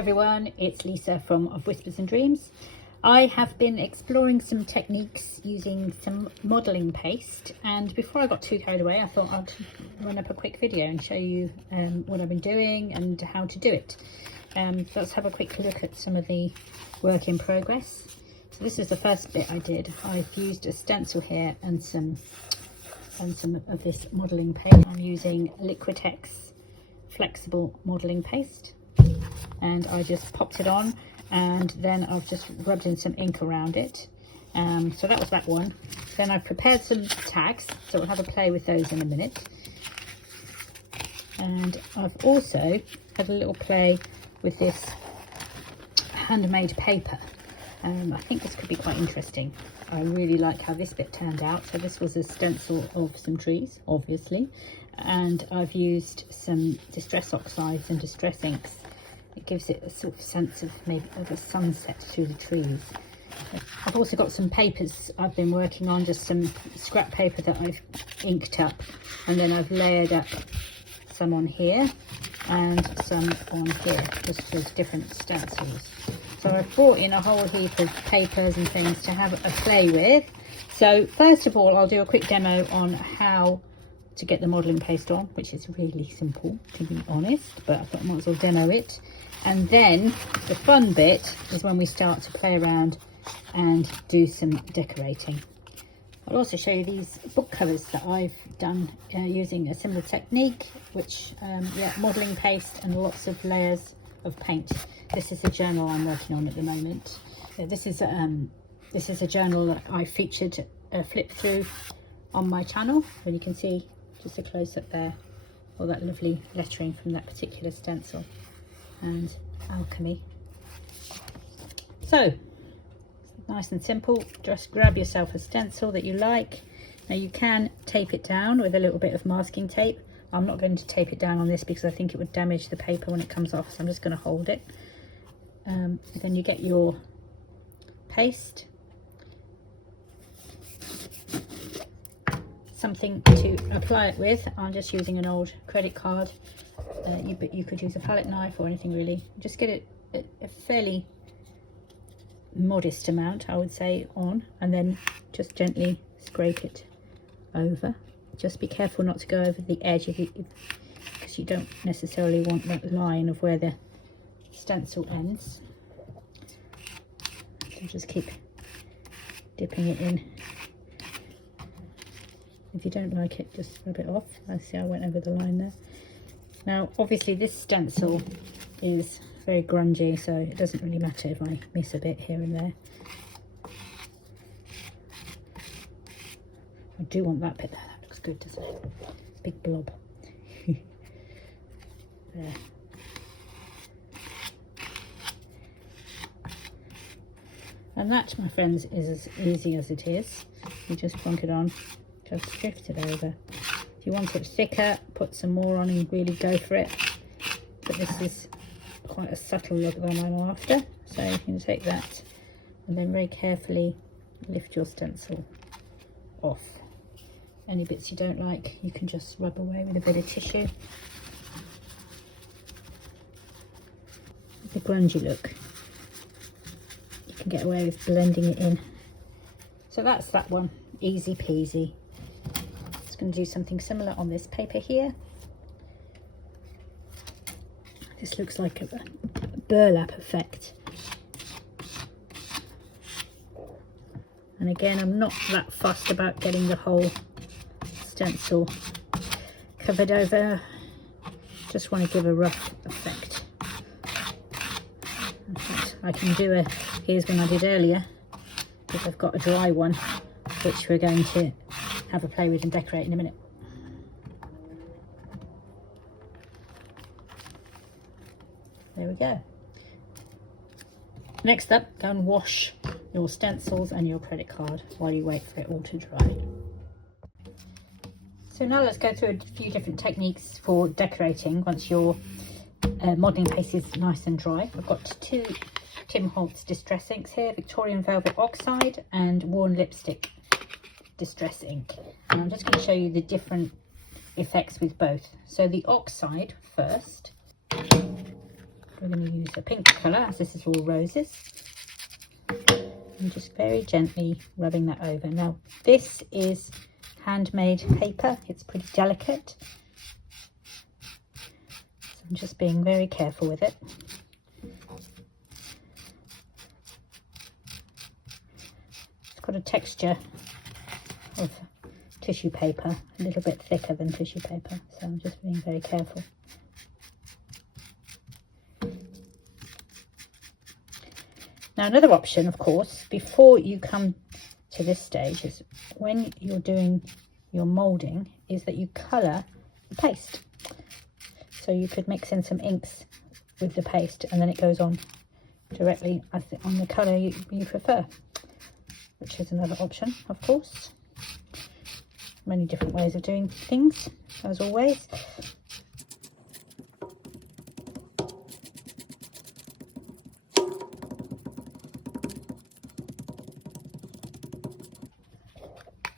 everyone, it's Lisa from Of Whispers and Dreams. I have been exploring some techniques using some modelling paste, and before I got too carried away I thought I'd run up a quick video and show you what I've been doing and how to do it. Let's have a quick look at some of the work in progress. So this is the first bit I did. I've used a stencil here and some of this modelling paste. I'm using Liquitex flexible modelling paste, and I just popped it on, and then I've just rubbed in some ink around it. So that was that one. Then I've prepared some tags, so we'll have a play with those in a minute. And I've also had a little play with this handmade paper. I think this could be quite interesting. I really like how this bit turned out. So this was a stencil of some trees, obviously, and I've used some distress oxides and distress inks. It gives it a sort of sense of maybe of a sunset through the trees. I've also got some papers I've been working on, just some scrap paper that I've inked up, and then I've layered up some on here and some on here, just with different stencils. So I've brought in a whole heap of papers and things to have a play with. So first of all, I'll do a quick demo on how to get the modelling paste on, which is really simple, to be honest, but I thought I might as well demo it. And then the fun bit is when we start to play around and do some decorating. I'll also show you these book covers that I've done using a similar technique, which modelling paste and lots of layers of paint. This is a journal I'm working on at the moment. This is a journal that I featured flip through on my channel, and you can see just a close up there, all that lovely lettering from that particular stencil and alchemy. So nice and simple. Just grab yourself a stencil that you like. Now you can tape it down with a little bit of masking tape. I'm not going to tape it down on this because I think it would damage the paper when it comes off, so I'm just going to hold it. Then you get your paste, something to apply it with. I'm just using an old credit card, but you could use a palette knife or anything really. Just get it a fairly modest amount, I would say, on, and then just gently scrape it over. Just be careful not to go over the edge because you don't necessarily want that line of where the stencil ends. So just keep dipping it in. If you don't like it, just rub it off. I see I went over the line there. Now obviously this stencil is very grungy, so it doesn't really matter if I miss a bit here and there. I do want that bit there. That looks good, doesn't it? Big blob. There. And that, my friends, is as easy as it is. You just plonk it on, just shift it over. If you want it thicker, put some more on and really go for it. But this is quite a subtle look that I'm after, so you can take that and then very carefully lift your stencil off. Any bits you don't like, you can just rub away with a bit of tissue. The grungy look, you can get away with blending it in. So that's that one, easy peasy. Just going to do something similar on this paper here. This looks like a burlap effect. And again, I'm not that fussed about getting the whole stencil covered over. Just want to give a rough effect. In fact, I can do here's one I did earlier, because I've got a dry one which we're going to have a play with and decorate in a minute. There we go. Next up, go and wash your stencils and your credit card while you wait for it all to dry. So now let's go through a few different techniques for decorating once your modelling paste is nice and dry. I've got two Tim Holtz distress inks here, Victorian Velvet Oxide and Worn Lipstick Distress Ink. And I'm just going to show you the different effects with both. So the oxide first. we're going to use a pink colour, as this is all roses. And just very gently rubbing that over. Now, this is handmade paper. It's pretty delicate. So I'm just being very careful with it. It's got a texture of tissue paper, a little bit thicker than tissue paper. So I'm just being very careful. Now, another option, of course, before you come to this stage, is when you're doing your moulding, is that you colour the paste. So you could mix in some inks with the paste, and then it goes on directly on the colour you prefer, which is another option, of course. Many different ways of doing things, as always.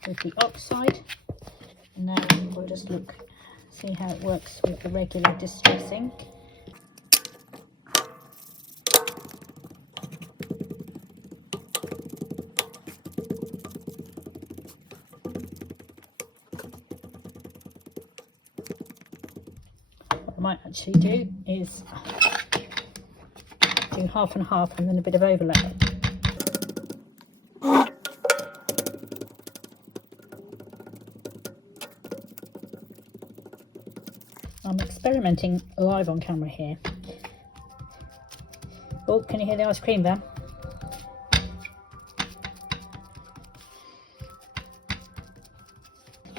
With the oxide, and now we'll just see how it works with the regular distress ink. What I might actually do is do half and half and then a bit of overlap. I'm experimenting live on camera here. Oh, can you hear the ice cream van?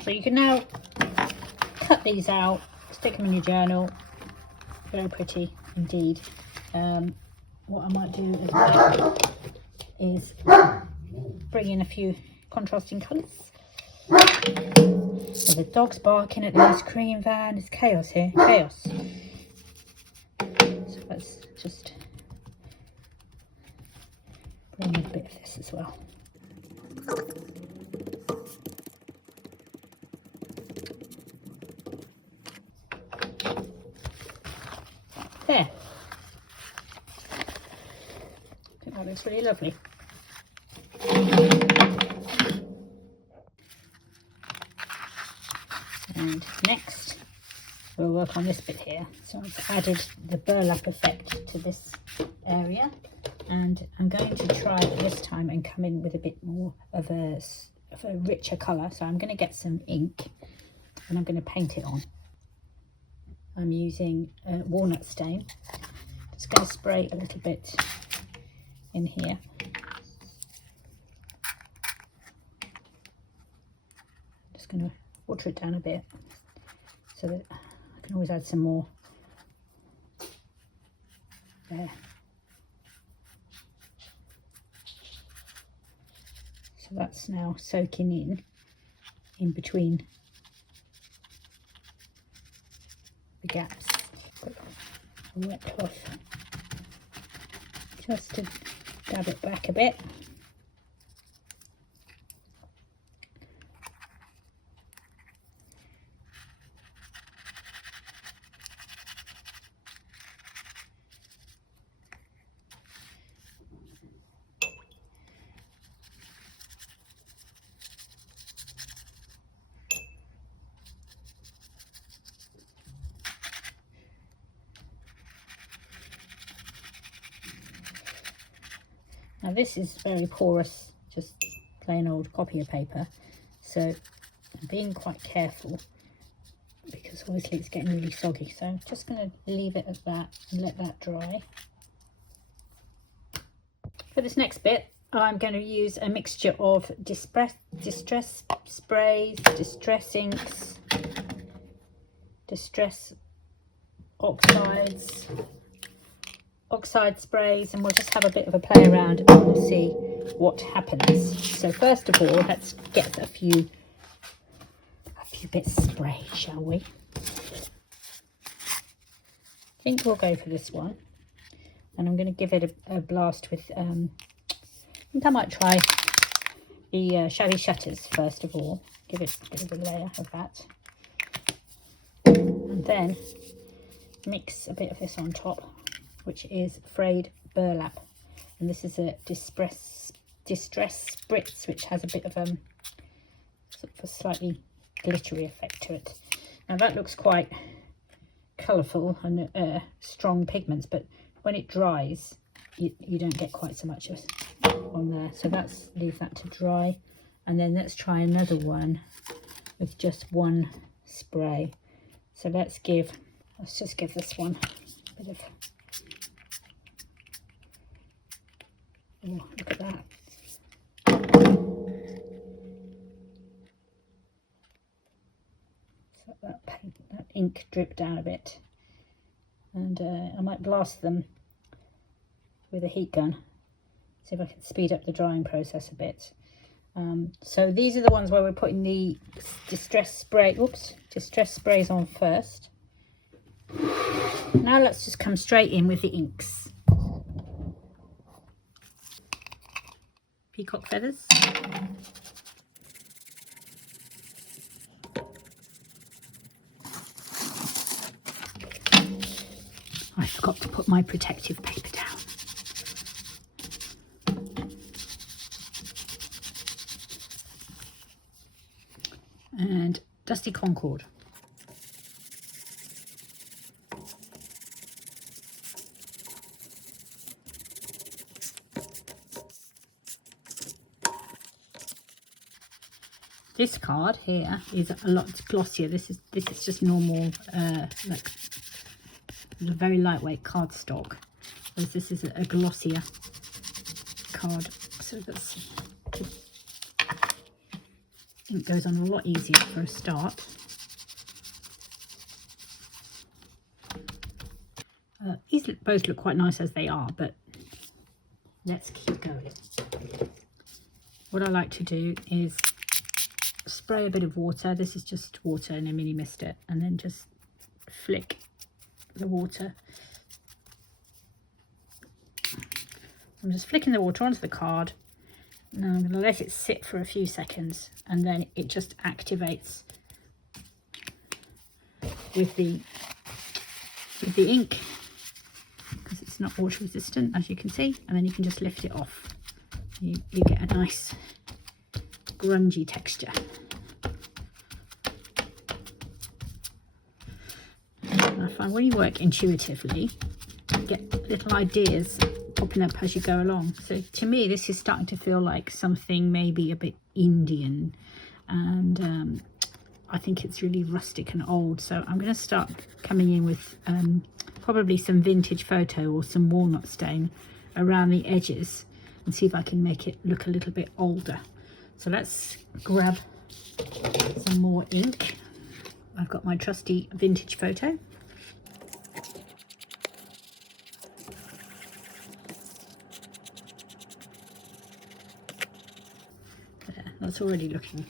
So you can now cut these out, stick them in your journal. Very pretty indeed. What I might do as well is bring in a few contrasting colours. So the dog's barking at the ice cream van. It's chaos here, chaos. So let's just bring in a bit of this as well. There. I think that looks really lovely. And next we'll work on this bit here. So I've added the burlap effect to this area, and I'm going to try this time and come in with a bit more of a richer colour. So I'm going to get some ink and I'm going to paint it on. I'm using walnut stain. Just going to spray a little bit in here. Just going to water it down a bit so that I can always add some more there. So that's now soaking in between the gaps. Put a wet cloth just to dab it back a bit. Now this is very porous, just plain old copier paper, so I'm being quite careful because obviously it's getting really soggy. So I'm just going to leave it at that and let that dry. For this next bit, I'm going to use a mixture of distress sprays, distress inks, distress oxides, oxide sprays, and we'll just have a bit of a play around and we'll see what happens. So first of all, let's get a few bits of spray, shall we? I think we'll go for this one, and I'm going to give it a blast with I think I might try the Shabby Shutters first of all. Give it a bit of a layer of that, and then mix a bit of this on top. which is frayed burlap, and this is a distress spritz, which has a bit of sort of a slightly glittery effect to it. Now that looks quite colourful and strong pigments, but when it dries you don't get quite so much on there. So let's leave that to dry, and then let's try another one with just one spray. So let's just give this one a bit of, oh, look at that. So that ink dripped down a bit, and I might blast them with a heat gun, see if I can speed up the drying process a bit. So these are the ones where we're putting the distress sprays on first. Now let's just come straight in with the inks. Peacock feathers. I forgot to put my protective paper down. And Dusty Concord. This card here is a lot glossier. This is just normal, like a very lightweight cardstock, whereas this is a glossier card. So that's, ink goes on a lot easier for a start. These both look quite nice as they are, but let's keep going. What I like to do is spray a bit of water. This is just water in a mini mister, and then just flick the water. I'm just flicking the water onto the card. Now I'm going to let it sit for a few seconds, and then it just activates with the ink, because it's not water resistant, as you can see, and then you can just lift it off. You get a nice grungy texture. And I find when you work intuitively, you get little ideas popping up as you go along. So to me, this is starting to feel like something maybe a bit Indian, and I think it's really rustic and old. So I'm going to start coming in with probably some vintage photo or some walnut stain around the edges, and see if I can make it look a little bit older. So let's grab some more ink. I've got my trusty vintage photo. There, that's already looking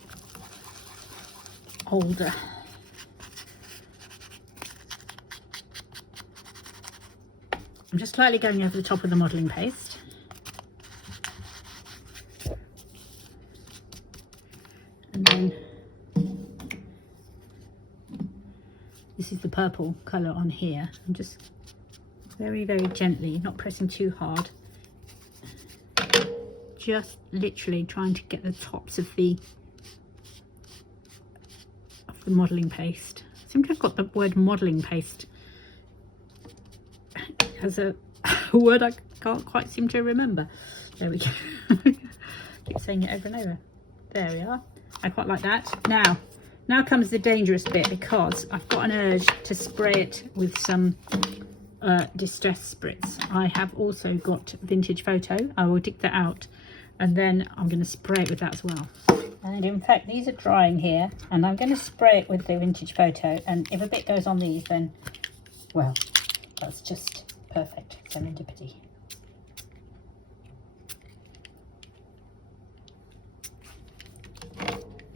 older. I'm just slightly going over the top of the modelling paste. And then this is the purple colour on here. I'm just very, very gently, not pressing too hard, just literally trying to get the tops of the modelling paste. I think I've got the word modelling paste as a word I can't quite seem to remember. There we go. Keep saying it over and over. There we are. I quite like that. Now comes the dangerous bit, because I've got an urge to spray it with some distress spritz. I have also got vintage photo. I will dig that out, and then I'm going to spray it with that as well. And in fact, these are drying here, and I'm going to spray it with the vintage photo, and if a bit goes on these, then, well, that's just perfect serendipity.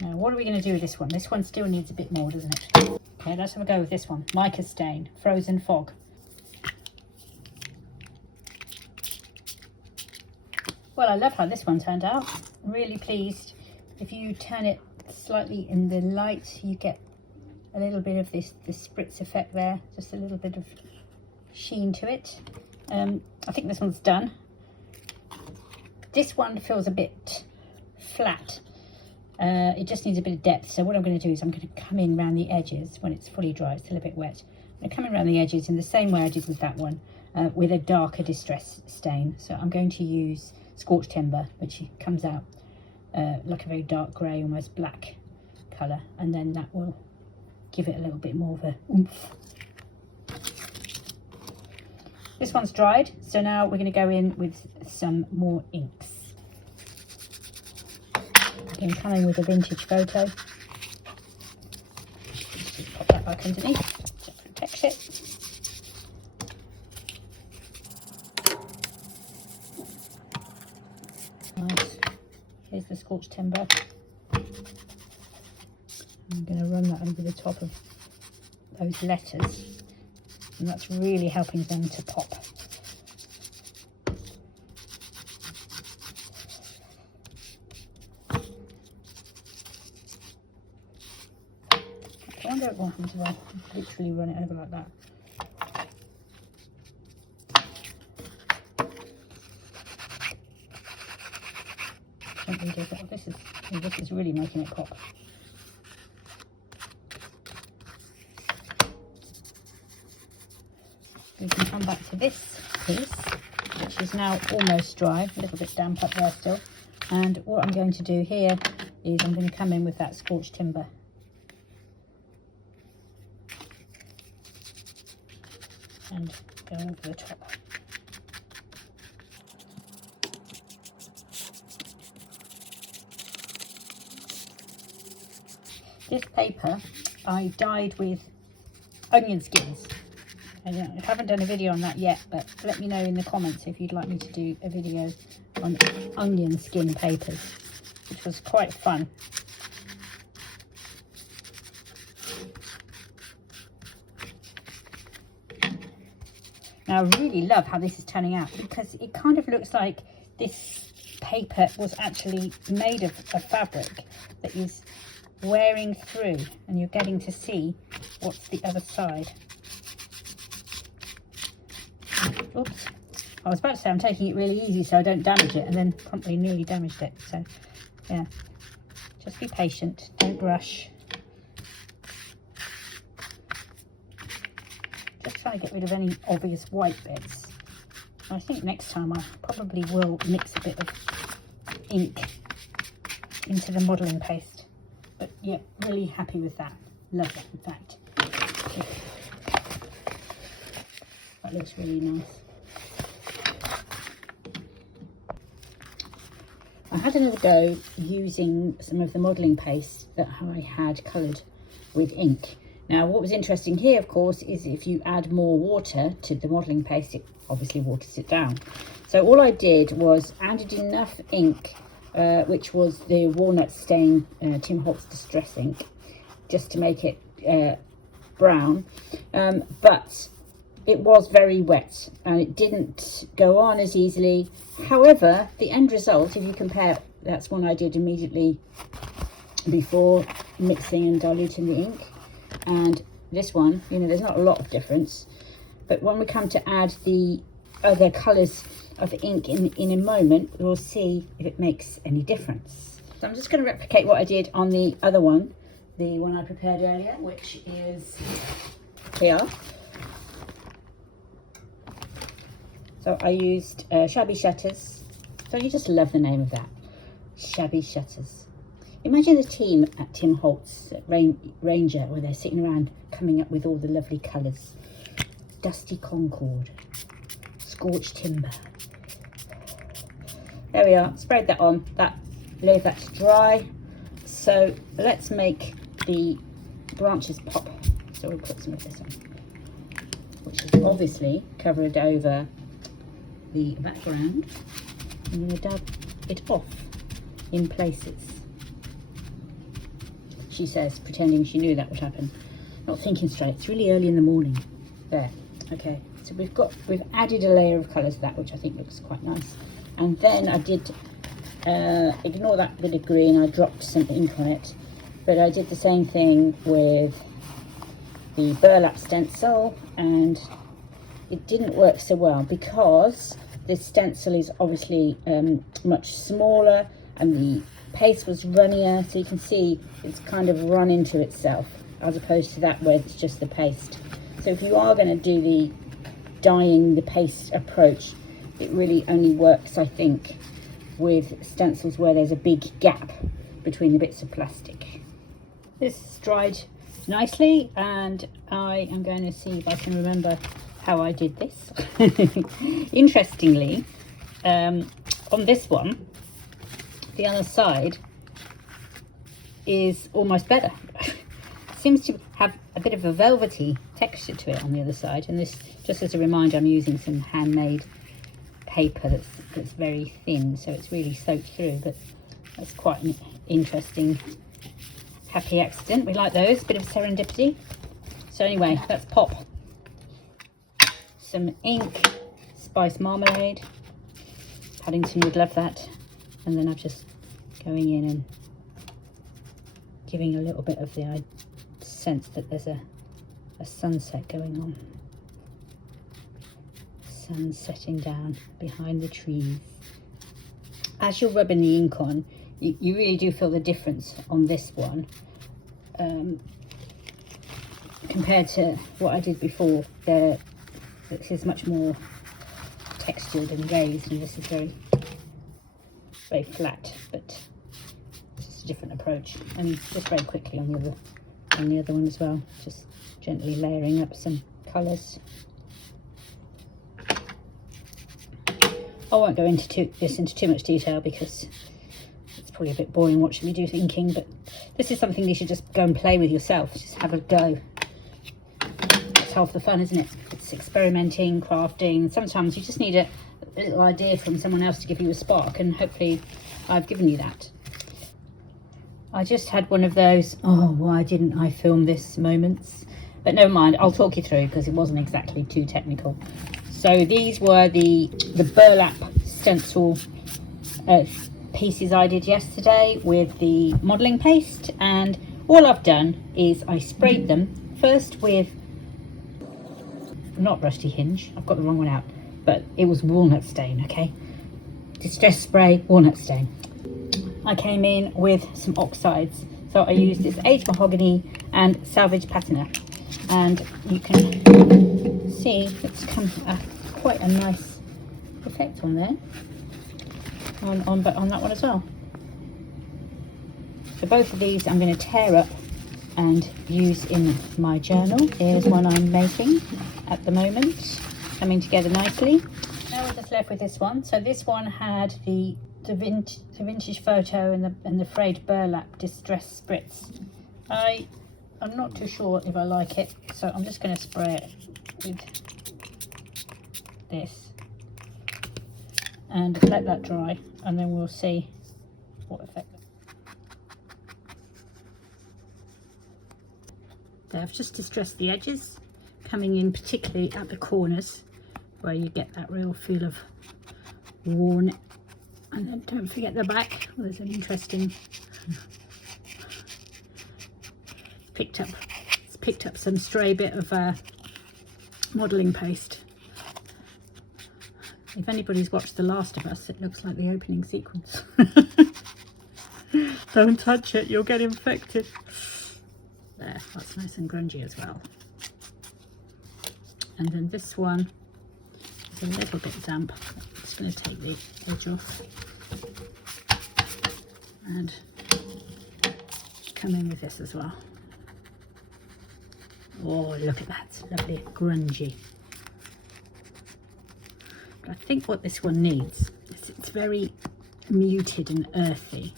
Now, what are we going to do with this one? This one still needs a bit more, doesn't it? Okay, let's have a go with this one. Mica stain, Frozen Fog. Well, I love how this one turned out. I'm really pleased. If you turn it slightly in the light, you get a little bit of this spritz effect there, just a little bit of sheen to it. I think this one's done. This one feels a bit flat. It just needs a bit of depth. So what I'm going to do is I'm going to come in around the edges when it's fully dry. It's still a bit wet. I'm going to come in around the edges in the same way I did with that one, with a darker distress stain. So I'm going to use Scorched Timber, which comes out like a very dark grey, almost black colour, and then that will give it a little bit more of a oomph. This one's dried, so now we're going to go in with some more inks. I'm going to come in with a vintage photo. Just pop that back underneath, just protect it. Right, here's the Scorched Timber. I'm going to run that over the top of those letters, and that's really helping them to pop. I wonder what happens if I literally run it over like that. Gently do that. This is really making it pop. We can come back to this piece, which is now almost dry, a little bit damp up there still. And what I'm going to do here is I'm going to come in with that Scorched Timber. And go over the top. This paper I dyed with onion skins. I haven't done a video on that yet, but let me know in the comments if you'd like me to do a video on onion skin papers, which was quite fun. Now I really love how this is turning out, because it kind of looks like this paper was actually made of a fabric that is wearing through, and you're getting to see what's the other side. Oops, I was about to say I'm taking it really easy so I don't damage it, and then promptly nearly damaged it. So yeah, just be patient, don't rush. Just trying to get rid of any obvious white bits. I think next time I probably will mix a bit of ink into the modelling paste. But yeah, really happy with that. Love it, in fact. That looks really nice. I had another go using some of the modelling paste that I had coloured with ink. Now what was interesting here, of course, is if you add more water to the modelling paste, it obviously waters it down. So all I did was added enough ink, which was the walnut stain Tim Holtz Distress ink, just to make it brown, but it was very wet and it didn't go on as easily. However, the end result, if you compare, that's one I did immediately before mixing and diluting the ink, and this one, you know, there's not a lot of difference. But when we come to add the other colours of the ink in a moment, we'll see if it makes any difference. So I'm just going to replicate what I did on the other one, the one I prepared earlier, which is here. So I used Shabby Shutters. Don't you just love the name of that? Shabby Shutters. Imagine the team at Tim Holtz at Ranger, where they're sitting around coming up with all the lovely colours. Dusty Concord, Scorched Timber. There we are, sprayed that on, leave that to dry. So let's make the branches pop. So we'll put some of this on, which is obviously covered over the background. I'm going to dab it off in places. She says, pretending she knew that would happen. Not thinking straight, it's really early in the morning. There, okay, so we've added a layer of colours to that, which I think looks quite nice. And then I did, ignore that bit of green, I dropped some ink on it, but I did the same thing with the burlap stencil and it didn't work so well because this stencil is obviously much smaller and the paste was runnier, so you can see it's kind of run into itself as opposed to that where it's just the paste. So if you are going to do the dyeing the paste approach, it really only works, I think, with stencils where there's a big gap between the bits of plastic. This is dried nicely, and I am going to see if I can remember how I did this. Interestingly, on this one, the other side is almost better. Seems to have a bit of a velvety texture to it on the other side, and this, just as a reminder, I'm using some handmade paper that's very thin, so it's really soaked through, but that's quite an interesting happy accident. We like those, bit of serendipity. So anyway, let's pop some ink, spice marmalade. Paddington would love that. And then I'm just going in and giving a little bit of the sense that there's a sunset going on. Sun setting down behind the trees. As you're rubbing the ink on, you really do feel the difference on this one compared to what I did before. This is much more textured and raised, and this is very flat, but it's just a different approach. And just very quickly on the other one as well, just gently layering up some colours. I won't go into too much detail because it's probably a bit boring watching me do inking, but this is something you should just go and play with yourself. Just have a go. It's half the fun, isn't it? It's experimenting, crafting. Sometimes you just need a little idea from someone else to give you a spark, and hopefully I've given you that. I just had one of those, oh, why didn't I film this moments? But never mind, I'll talk you through because it wasn't exactly too technical. So these were the burlap stencil pieces I did yesterday with the modelling paste, and all I've done is I sprayed them first with, not rusty hinge, I've got the wrong one out, but it was walnut stain, okay? Distress spray, walnut stain. I came in with some oxides, so I used this aged mahogany and salvage patina, and you can see it's come quite a nice effect on there, on that one as well. So both of these I'm going to tear up and use in my journal. Here's one I'm making at the moment, coming together nicely. Now we're just left with this one. So this one had the vintage photo and the frayed burlap distress spritz. I'm not too sure if I like it, so I'm just going to spray it with this and let that dry, and then we'll see what effect. So I've just distressed the edges, coming in particularly at the corners where you get that real feel of worn. And then don't forget the back. There's an interesting it's picked up some stray bit of modelling paste. If anybody's watched The Last of Us, it looks like the opening sequence. Don't touch it, you'll get infected. There, that's nice and grungy as well. And then this one is a little bit damp. I'm just going to take the edge off and come in with this as well. Oh, look at that, lovely grungy. But I think what this one needs is it's very muted and earthy.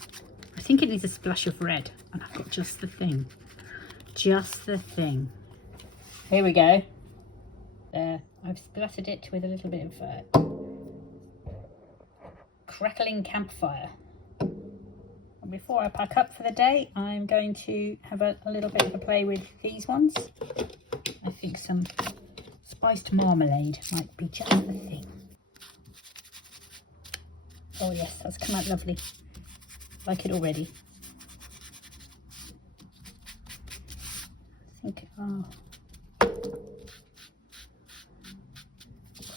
I think it needs a splash of red, and I've got just the thing. Just the thing. Here we go. There, I've splattered it with a little bit of crackling campfire. And before I pack up for the day, I'm going to have a little bit of a play with these ones. I think some spiced marmalade might be just the thing. Oh yes, that's come out lovely. Like it already. I think, oh,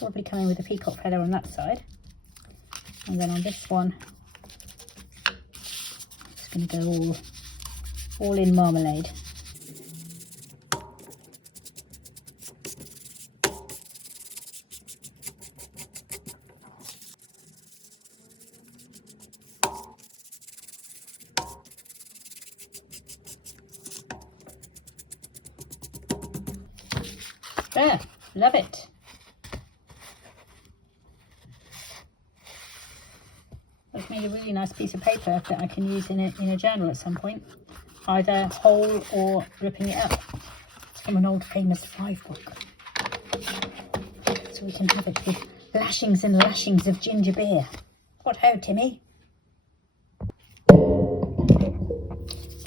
probably come in with a peacock feather on that side. And then on this one, it's going to go all in marmalade. There, love it. I've made a really nice piece of paper that I can use in a journal at some point, either whole or ripping it up. It's from an old famous 5 book. So we can have it with lashings and lashings of ginger beer. What ho, Timmy?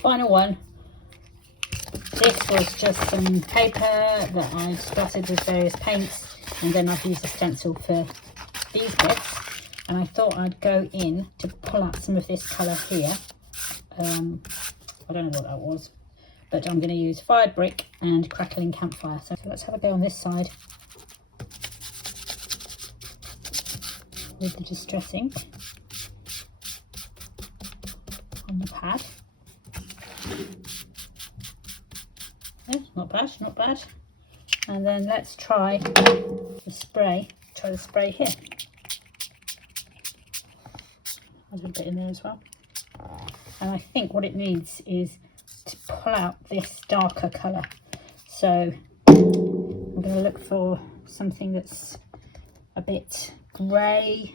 Final one. This was just some paper that I splattered with various paints, and then I've used a stencil for these bits. And I thought I'd go in to pull out some of this colour here. I don't know what that was, but I'm going to use fired brick and crackling campfire. So let's have a go on this side with the distress ink on the pad. Yeah, not bad, not bad. And then let's try the spray. Try the spray here. A little bit in there as well. And I think what it needs is to pull out this darker colour. So I'm going to look for something that's a bit grey,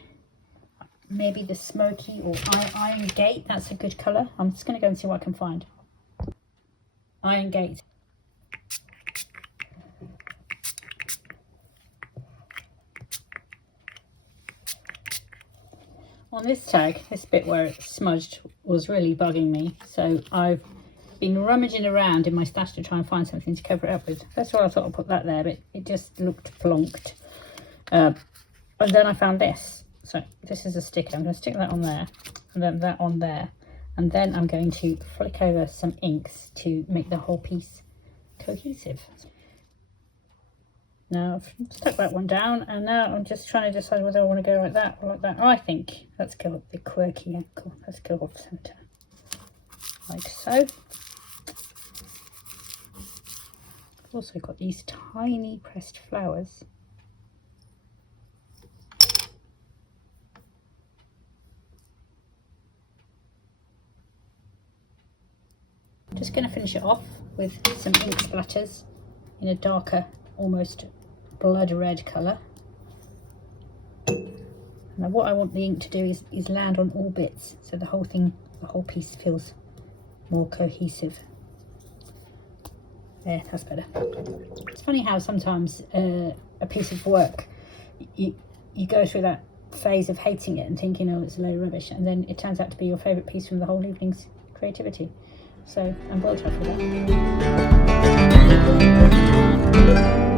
maybe the smoky or iron gate. That's a good colour. I'm just going to go and see what I can find. Iron gate. On this tag, this bit where it's smudged was really bugging me, so I've been rummaging around in my stash to try and find something to cover it up with. First of all, I thought I'd put that there, but it just looked plonked. And then I found this. So this is a sticker. I'm going to stick that on there, and then that on there, and then I'm going to flick over some inks to make the whole piece cohesive. Now I've stuck that one down, and now I'm just trying to decide whether I want to go like that or like that. Oh, I think let's go with the quirky ankle. Let's go off centre, like so. I've also got these tiny pressed flowers. Just going to finish it off with some ink splatters in a darker, almost blood red colour. Now what I want the ink to do is land on all bits, so the whole thing, the whole piece feels more cohesive. There, that's better. It's funny how sometimes a piece of work, you go through that phase of hating it and thinking, oh, it's a load of rubbish, and then it turns out to be your favourite piece from the whole evening's creativity. So I'm well chuffed with that.